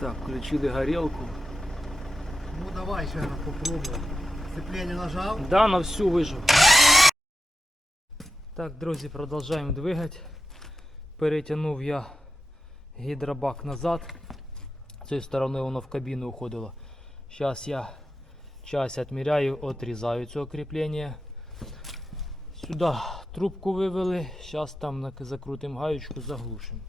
Так, включили горелку. Ну давай ще раз попробуй. Сцепление нажав. Да, на всю вижив. Так, друзі, продовжуємо двигати. Перетягнув я гідробак назад. Цією стороною воно в кабіну уходило. Зараз я часть відміряю, отрізаю цього кріплення. Сюди трубку вивели. Зараз там закрутимо гаючку, заглушимо.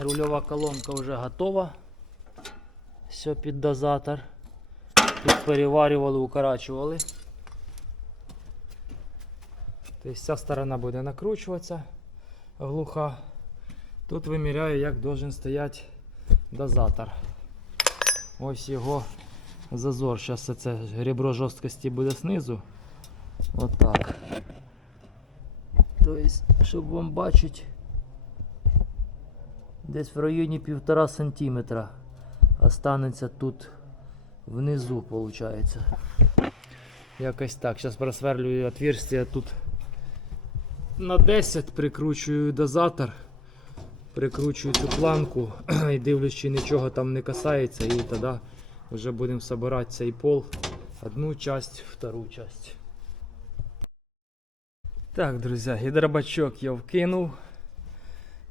Рульова колонка вже готова. Все під дозатор. Тут переварювали, укорачували. Тобто ця сторона буде накручуватися глуха. Тут виміряю, як должен стояти дозатор. Ось його зазор. Зараз це ребро жорсткості буде знизу. Отак. Тобто, щоб вам бачити, десь в районі 1,5 сантиметра останеться тут внизу, виходить. Якось так. Зараз просверлюю отверстие тут на 10, прикручую дозатор, прикручую цю планку і дивлюсь, чи нічого там не касається, і тоді вже будемо збирати цей пол. Одну часть, втору часть. Так, друзі, гідробачок я вкинув.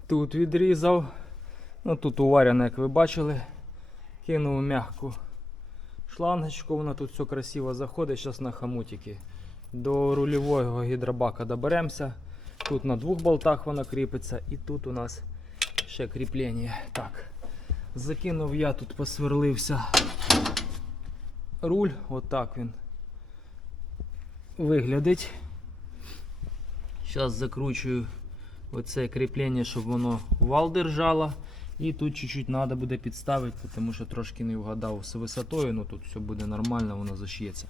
Тут відрізав. Ну тут уварено, як ви бачили. Кинув м'яку шлангочку, вона тут все красиво заходить. Зараз на хамутики. До рульового гідробака доберемося. Тут на двох болтах вона кріпиться, і тут у нас ще кріплення. Так. Закинув я тут, посверлився руль, отак він виглядить. Зараз закручую оце кріплення, щоб воно вал держало. І тут чуть-чуть треба буде підставити, тому що трошки не вгадав з висотою, ну тут все буде нормально, воно зашиється.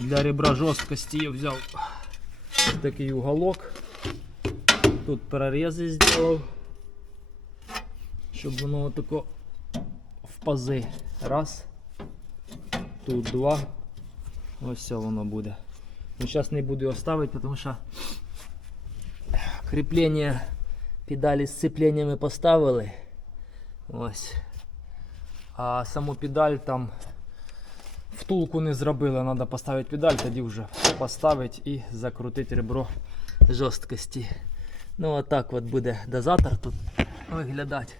Для ребра жорсткості я взяв такий уголок. Тут прорези зробив, щоб воно отако в пази. Раз. Тут два. Ось все воно буде. Ну, зараз не буду його ставити, тому що кріплення педалі з сцепленнями поставили. Ось. А саму педаль там втулку не зробили, треба поставити педаль, тоді вже поставити і закрутити ребро жорсткості. Ну отак от буде дозатор тут виглядати.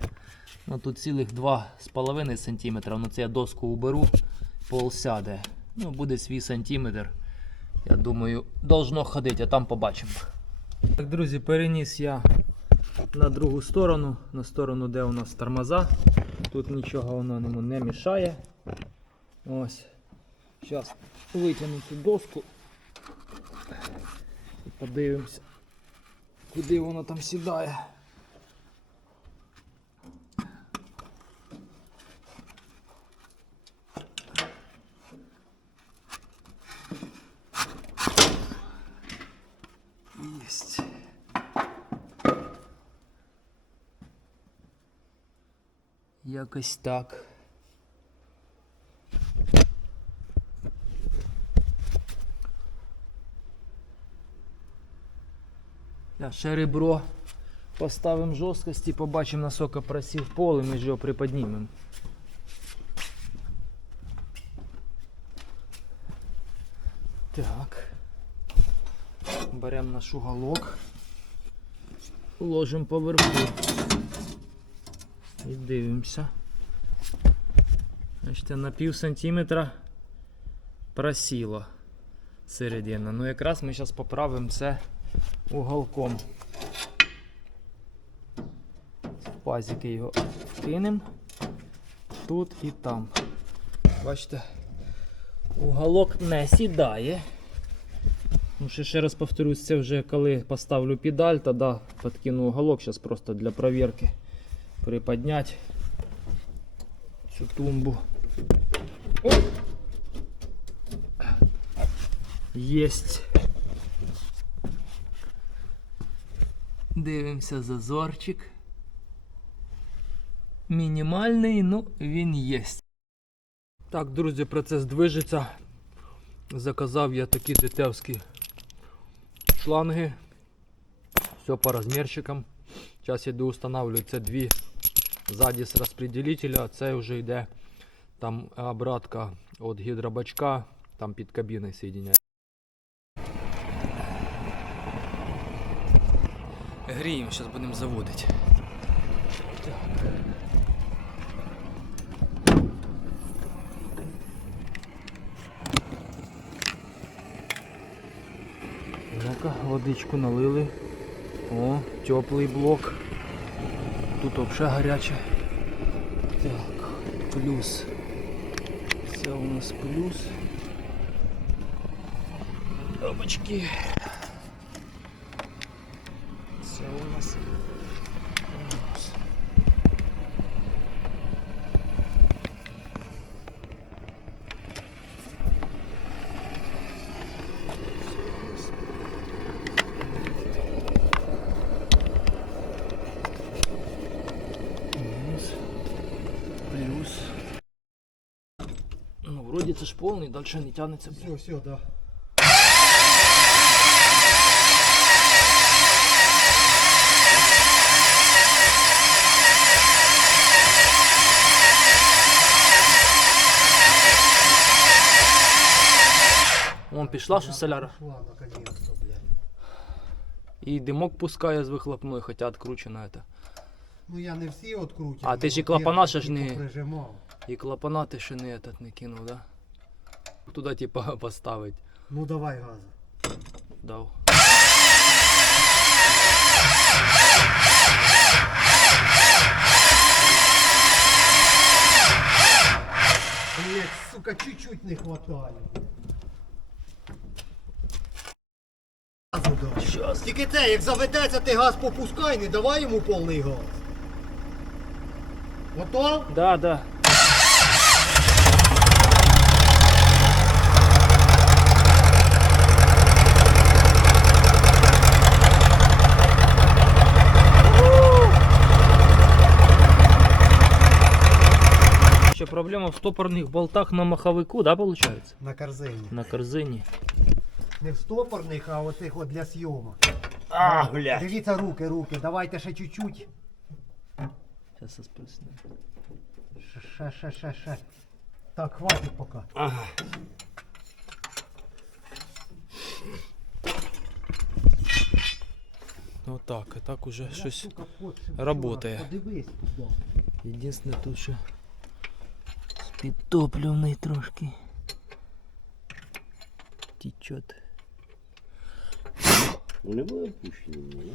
Ну тут цілих 2,5 см. Ну це я доску уберу, пол сяде. Ну буде свій сантиметр. Я думаю, должно ходити, а там побачимо. Так, друзі, переніс я на другу сторону, на сторону, де у нас тормоза. Тут нічого воно йому не мішає. Ось. Зараз витягну цю доску і подивимося, куди воно там сідає. Єсть. Якось так. Я ще ребро поставимо жорсткості, побачимо наскільки просів пол і ми ж його приподнімемо. Так. Беремо наш уголок, ложимо поверху і дивимося. Бачите, на пів сантиметра просіло середина. Ну якраз ми зараз поправимо це уголком. В пазики його вкинемо тут і там. Бачите, уголок не сідає. Ну, ще, ще раз повторюсь, це вже коли поставлю педаль, тоді подкину уголок, зараз просто для перевірки приподнять цю тумбу. О! Єсть. Дивимося зазорчик. Мінімальний, ну він є. Так, друзі, процес движеться. Заказав я такі детевські шланги. Все по розмірчикам. Зараз іду встановлюю це дві ззаді з розпределителя, це вже йде там обратка від гідробачка, там під кабіною соєдиняє. Гріємо, зараз будемо заводити. Так. Водичку налили. О, теплий блок. Тут взагалі гаряче. Так, плюс. Це у нас плюс. Опачки. Це у нас. мінус. Минус. Плюс. Ну, вроде це ж повний, далі не тягнеться. Все, все, да. Вон пішла що соляра. І димок пускає з вихлопної, хоча відкручено это. Ну я не всі открутив. А ти ж і от клапана ще ж не-. І клапана ти ще не, этот, не кинув, да? Туди типа поставить. Ну давай газу. Дав. Блять, сука, чуть-чуть не хватає. Газу. Щас. Тільки те, як заведеться, ти газ попускай, не давай йому повний газ. Готов? Да, да. проблема в стопорних болтах на маховику, да, получается? На корзині. На корзині. Не в стопорних, а отих от для зйомок. А, Дивіться руки, руки, давайте ще чуть-чуть. Сейчас я спресну. Ще, ще, ще, ще, ще. Так, хватить поки. Ну так, і так уже щось. Сука, пот, ще работає. вчора. Подивись туди. Єдине тут ще підтоплюваний трошки. Течет. Вони були опущені в мене.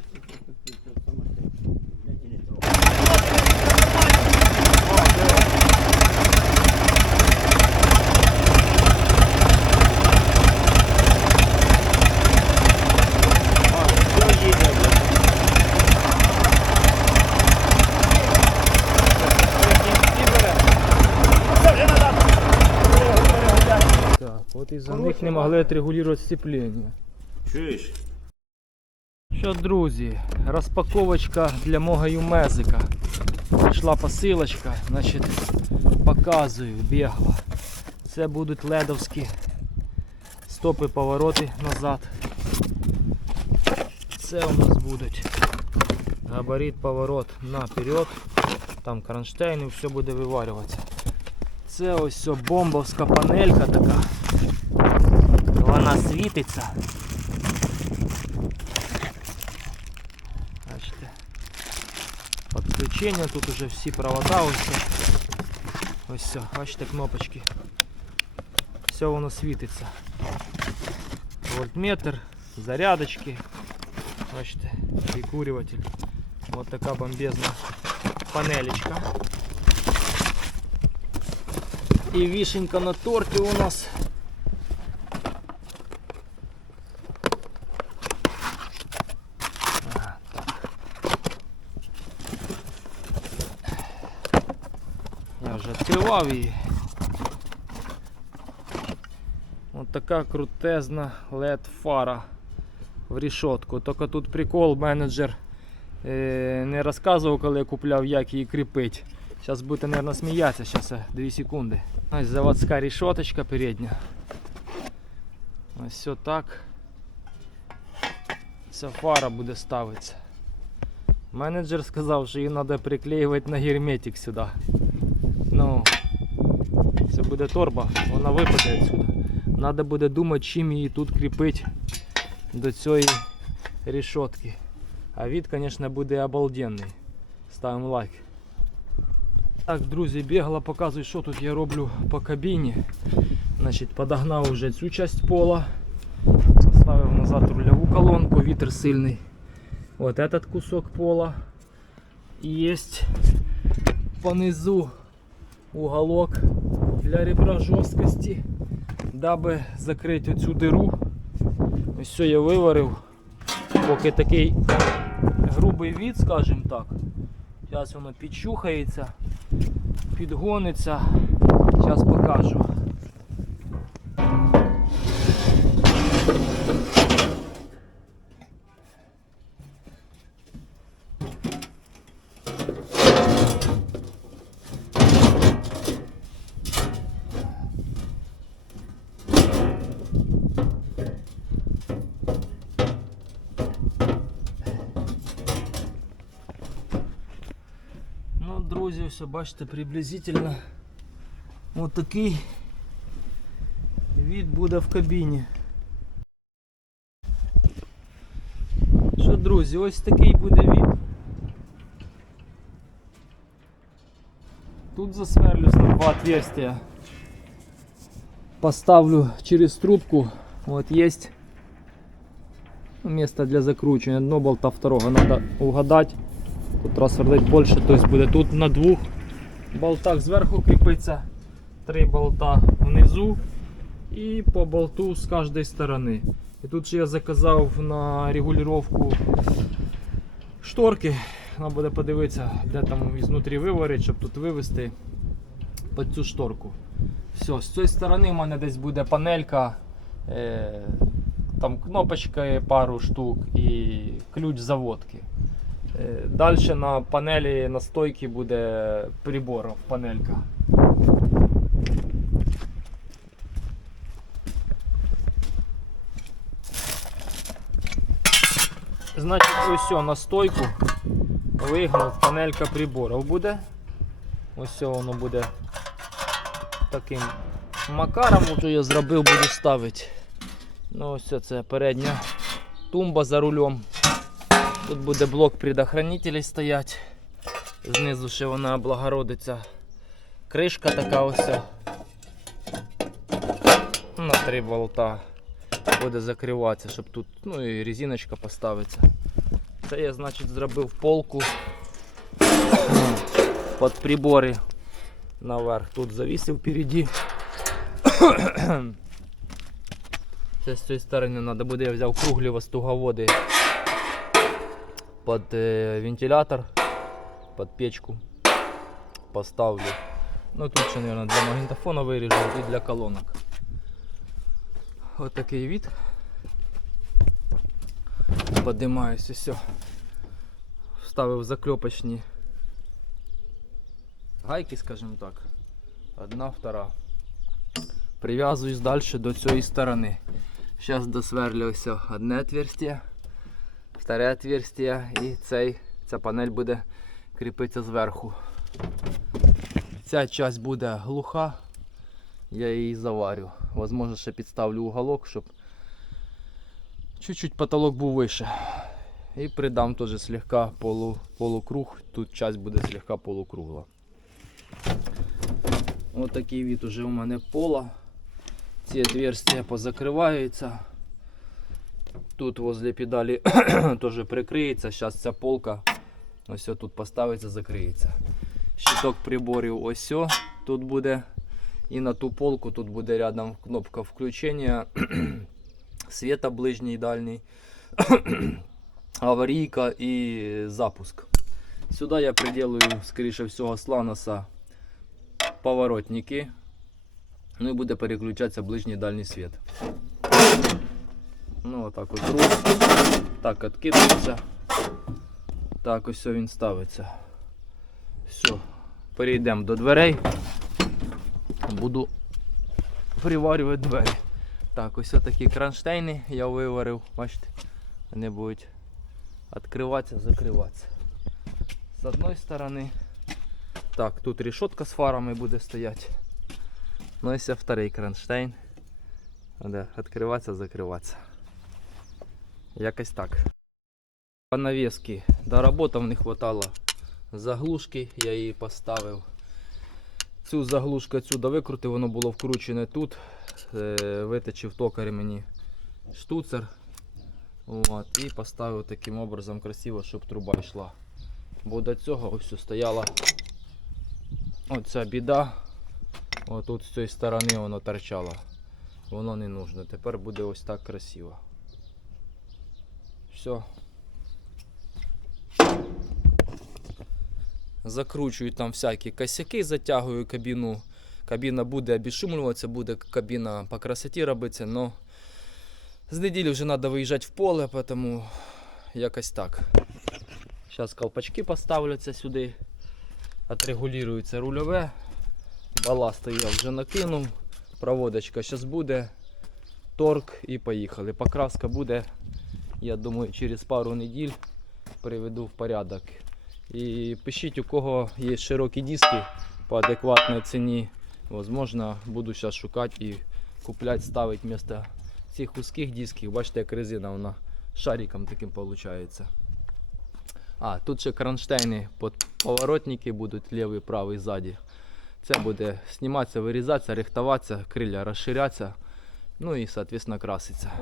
Так, от із-за них не могли отрегулювати сцеплення. Чуєш? Що, друзі, розпаковочка для мого юмезика. Прийшла посилочка, значить, показую, бігла. Це будуть ледовські стопи повороти назад. Це у нас будуть габарит поворот наперед. Там кронштейн і все буде виварюватися. Це ось все бомбовська панелька така. Вона світиться. Бачите. Подключення, тут уже всі провода ось. все. Ось все, бачите кнопочки. Все воно світиться. Вольтметр, зарядочки. Бачите, прикурюватель. Вот така бомбезна панелечка. І вишенька на торті у нас. Вже її. Ось така крутезна LED фара в рішотку. Тільки тут прикол менеджер е, не розказував, коли я купляв, як її кріпить. Зараз будете, мабуть, сміятися. Зараз 2 секунди. Ось заводська рішоточка передня. Ось все так. Ця фара буде ставитися. Менеджер сказав, що її треба приклеювати на герметик сюди. Ну, це буде торба, вона випаде відсюди. Треба буде думати, чим її тут кріпити до цієї рішотки. А від, звісно, буде обалденний. Ставимо лайк. Так, друзі, бігла, показую, що тут я роблю по кабіні. Значить, подогнав вже цю часть пола. Поставив назад рульову колонку, вітер сильний. Вот этот кусок пола. И есть понизу уголок для ребра жорсткості, даби закрити оцю диру. Ось все я виварив. Поки такий грубий від, скажімо так. Зараз воно підчухається, підгониться. Зараз покажу. друзі, все бачите, приблизительно от такий від буде в кабіні. Що, друзі, ось такий буде від. Тут засверлюсь на два отверстия. Поставлю через трубку. Вот есть место для закручивания. Одно болта, второго надо угадать. Тут розсверлить більше, тобто буде тут на двох болтах зверху кріпиться, три болта внизу і по болту з кожної сторони. І тут ще я заказав на регулювання шторки. Треба буде подивитися, де там ізнутрі виварить, щоб тут вивести під цю шторку. Все, з цієї сторони в мене десь буде панелька, е, там кнопочки пару штук і ключ заводки. Далі на панелі на стойці буде приборів панелька. Значить, ось на стойку вигнув панелька приборів буде. Ось воно буде таким макаром, що я зробив, буду ставити. Ну, ось це передня тумба за рулем. Тут буде блок предохранителей стоять. Знизу ще вона облагородиться. Кришка така ось. На три болта буде закриватися, щоб тут ну і резиночка поставиться. Це я значить зробив полку під прибори наверх. Тут завісив впереді. Це з цієї сторони треба буде, я взяв круглі востуговоди под э, вентилятор, под печку поставлю. Ну тут ще, наверное, для магнитофона виріжу і для колонок. Ось такий від. Подимаюся, все. Вставив закльопочні гайки, скажімо так. Одна, втора. Прив'язуюсь далі до цієї сторони. Зараз досверлюся одне отверстие вторе отверстие і цей, ця панель буде кріпитися зверху. Ця часть буде глуха, я її заварю. Возможно, ще підставлю уголок, щоб чуть-чуть потолок був вище. І придам теж слегка полу, полукруг, тут часть буде слегка полукругла. Ось такий від уже у мене пола. Ці отверстия позакриваються. Тут возле педалі теж прикриється. Зараз ця полка ось тут поставиться, закриється. Щиток приборів ось тут буде. І на ту полку тут буде рядом кнопка включення, світа ближній дальній, аварійка і запуск. Сюди я приділую, скоріше всього, з ланоса поворотники. Ну і буде переключатися ближній дальній світ. Ну отак от рух. Так, відкидається. Так, ось він ставиться. Все. Перейдемо до дверей. Буду приварювати двері. Так, ось такі кронштейни я виварив. Бачите, вони будуть відкриватися, закриватися. з одної сторони. Так, тут решетка з фарами буде стояти. Ну і вторий кронштейн. Буде відкриватися, закриватися. Якось так. По навіски доработав не хватало заглушки, я її поставив. Цю заглушку отсюда викрутив, воно було вкручене тут. Е, Виточив токар мені штуцер. От, і поставив таким образом красиво, щоб труба йшла. Бо до цього ось стояла оця біда. Отут з цієї сторони воно торчало. Воно не нужно. Тепер буде ось так красиво. Все. Закручую там всякі косяки, затягую кабіну. Кабіна буде обішумлюватися, буде кабіна по красоті робитися, но з неділі вже треба виїжджати в поле, тому якось так. Зараз колпачки поставляться сюди. Отрегулюється рульове. Баласти я вже накинув. Проводочка зараз буде. Торк і поїхали. Покраска буде, я думаю, через пару неділь приведу в порядок. І пишіть, у кого є широкі диски по адекватній ціні. Возможно, буду зараз шукати і купляти, ставити вместо цих узких дисків. Бачите, як резина вона шариком таким виходить. А, тут ще кронштейни під поворотники будуть лівий, правий, ззаді. Це буде зніматися, вирізатися, рихтуватися, крилля розширятися. Ну і, соответственно, краситься.